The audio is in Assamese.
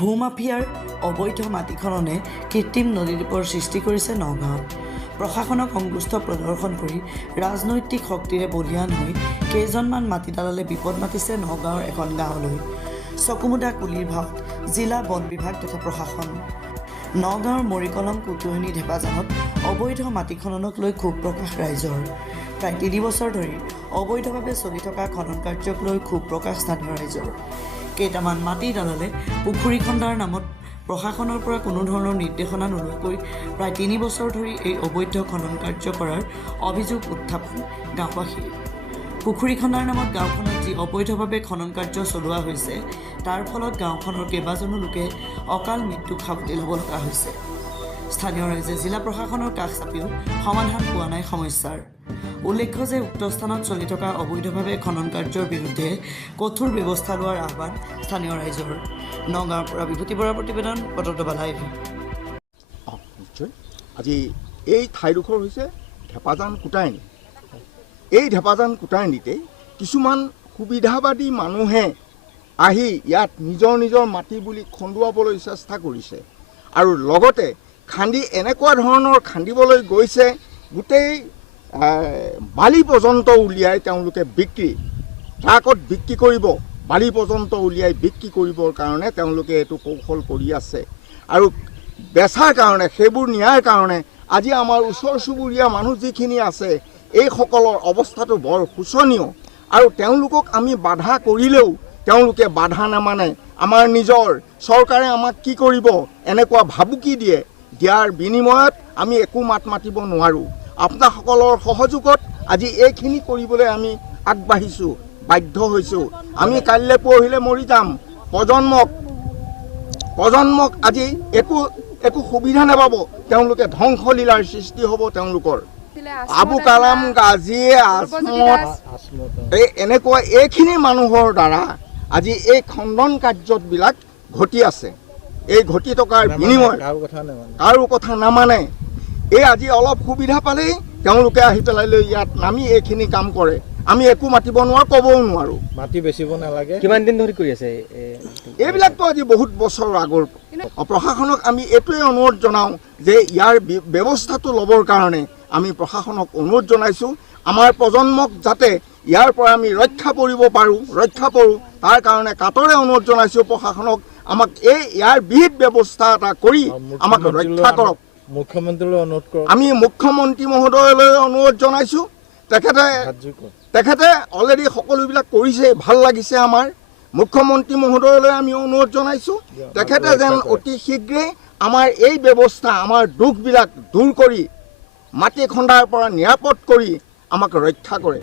ভূমাফিয়াৰ অবৈধ মাটি খননে কৃত্ৰিম নদীদ্বীপৰ সৃষ্টি কৰিছে নগাঁৱত। প্ৰশাসনক অংগুষ্ঠ প্ৰদৰ্শন কৰি ৰাজনৈতিক শক্তিৰে বলিয়ান হৈ কেইজনমান মাটি দালালে বিপদ মাতিছে নগাঁৱৰ এখন গাঁৱলৈ। চকুমুদা কুলিৰ ভাৱত জিলা বন বিভাগ তথা প্ৰশাসন। নগাঁৱৰ মৰিকলং কুটুৱনী ঢেপাজানত অবৈধ মাটি খননক লৈ ক্ষোভ প্ৰকাশ ৰাইজৰ। প্ৰায় ৩ বছৰ ধৰি অবৈধভাৱে চলি থকা খনন কাৰ্যক লৈ ক্ষোভ প্ৰকাশ স্থানীয় ৰাইজৰ। কেইটামান মাটি দালালে পুখুৰী খন্দাৰ নামত প্ৰশাসনৰ পৰা কোনো ধৰণৰ নিৰ্দেশনা নোলোৱাকৈ প্ৰায় ৩ বছৰ ধৰি এই অবৈধ খনন কাৰ্য কৰাৰ অভিযোগ উত্থাপন গাঁওবাসীৰ। পুখুৰী খন্দাৰ নামত গাঁওখনত যি অবৈধভাৱে খনন কাৰ্য চলোৱা হৈছে তাৰ ফলত গাঁওখনৰ কেইবাজনো লোকে অকাল মৃত্যুক সাৱটি ল'ব লগা হৈছে। স্থানীয় ৰাইজে জিলা প্ৰশাসনৰ কাষ চাপিও সমাধান পোৱা নাই সমস্যাৰ। উল্লেখ্য যে উক্ত স্থানত চলি থকা অবৈধভাৱে খনন কাৰ্যৰ বিৰুদ্ধে কঠোৰ ব্যৱস্থা লোৱাৰ আহ্বান স্থানীয় ৰাইজৰ। নগাঁৱৰ পৰা বিভূতি বৰাৰ প্ৰতিবেদন, পট্টদবা লাইভ। নিশ্চয় আজি এই ঠাইডোখৰ হৈছে ঢেপাজান কুটায়নী। এই ঢেপাজান কুটায়নীতে কিছুমান সুবিধাবাদী মানুহে আহি ইয়াত নিজৰ নিজৰ মাটি বুলি খন্দুৱাবলৈ চেষ্টা কৰিছে আৰু লগতে খান্দি এনেকুৱা ধৰণৰ খান্দিবলৈ গৈছে গোটেই বালি পৰ্যন্ত উলিয়াই তেওঁলোকে ট্ৰাকত বিক্ৰী কৰিব, বালি পৰ্যন্ত উলিয়াই বিক্ৰী কৰিবৰ কাৰণে তেওঁলোকে এইটো কৌশল কৰি আছে আৰু বেচাৰ কাৰণে, সেইবোৰ নিয়াৰ কাৰণে আজি আমাৰ ওচৰ চুবুৰীয়া মানুহ যিখিনি আছে এইসকলৰ অৱস্থাটো বৰ শোচনীয় আৰু তেওঁলোকক আমি বাধা কৰিলেও তেওঁলোকে বাধা নামানে। আমাৰ নিজৰ চৰকাৰে আমাক কি কৰিব এনেকুৱা ভাবুকি দিয়াৰ বিনিময়ত আমি একো মাত মাতিব নোৱাৰোঁ। আপোনাসকলৰ সহযোগত আজি এইখিনি কৰিবলৈ আমি আগবাঢ়িছোঁ, বাধ্য হৈছোঁ। আমি কাইলৈ পৰহিলে মৰি যাম। প্ৰজন্মক আজি একো সুবিধা নাপাব, তেওঁলোকে ধ্বংসলীলাৰ সৃষ্টি হ'ব তেওঁলোকৰ। আবু কালাম, গাজী, আজমত এনেকুৱা এইখিনি মানুহৰ দ্বাৰা আজি এই খণ্ডন কাৰ্যবিলাক ঘটি আছে। এই ঘটি থকাৰ বিনিময় কাৰো কথা নামানে। এই আজি অলপ সুবিধা পালেই তেওঁলোকে আহি পেলাই লৈ ইয়াত নামি এইখিনি কাম কৰে। আমি একো মাতিব নোৱাৰোঁ, ক'বও নোৱাৰোঁ। মাটি বেচিব নালাগে। কিমান দিন ধৰি কৰি আছে এইবিলাকতো আজি বহুত বছৰৰ আগৰ। প্ৰশাসনক আমি এইটোৱে অনুৰোধ জনাওঁ যে ইয়াৰ ব্যৱস্থাটো ল'বৰ কাৰণে আমি প্ৰশাসনক অনুৰোধ জনাইছোঁ। আমাৰ প্ৰজন্মক যাতে ইয়াৰ পৰা আমি ৰক্ষা কৰোঁ তাৰ কাৰণে কাটৰে অনুৰোধ জনাইছোঁ প্ৰশাসনক আমাক ইয়াৰ বিহিত ব্যৱস্থা এটা কৰি আমাক ৰক্ষা কৰক। মুখ্যমন্ত্ৰীলৈ অনুৰোধ কৰক। আমি মুখ্যমন্ত্ৰী মহোদয়লৈ অনুৰোধ জনাইছোঁ। তেখেতে অলৰেডি সকলোবিলাক কৰিছে, ভাল লাগিছে আমাৰ। মুখ্যমন্ত্ৰী মহোদয়লৈ আমি অনুৰোধ জনাইছোঁ তেখেতে যেন অতি শীঘ্ৰে আমাৰ এই ব্যৱস্থা, আমাৰ দুখবিলাক দূৰ কৰি মাটি খন্দাৰ পৰা নিৰাপদ কৰি আমাক ৰক্ষা কৰে।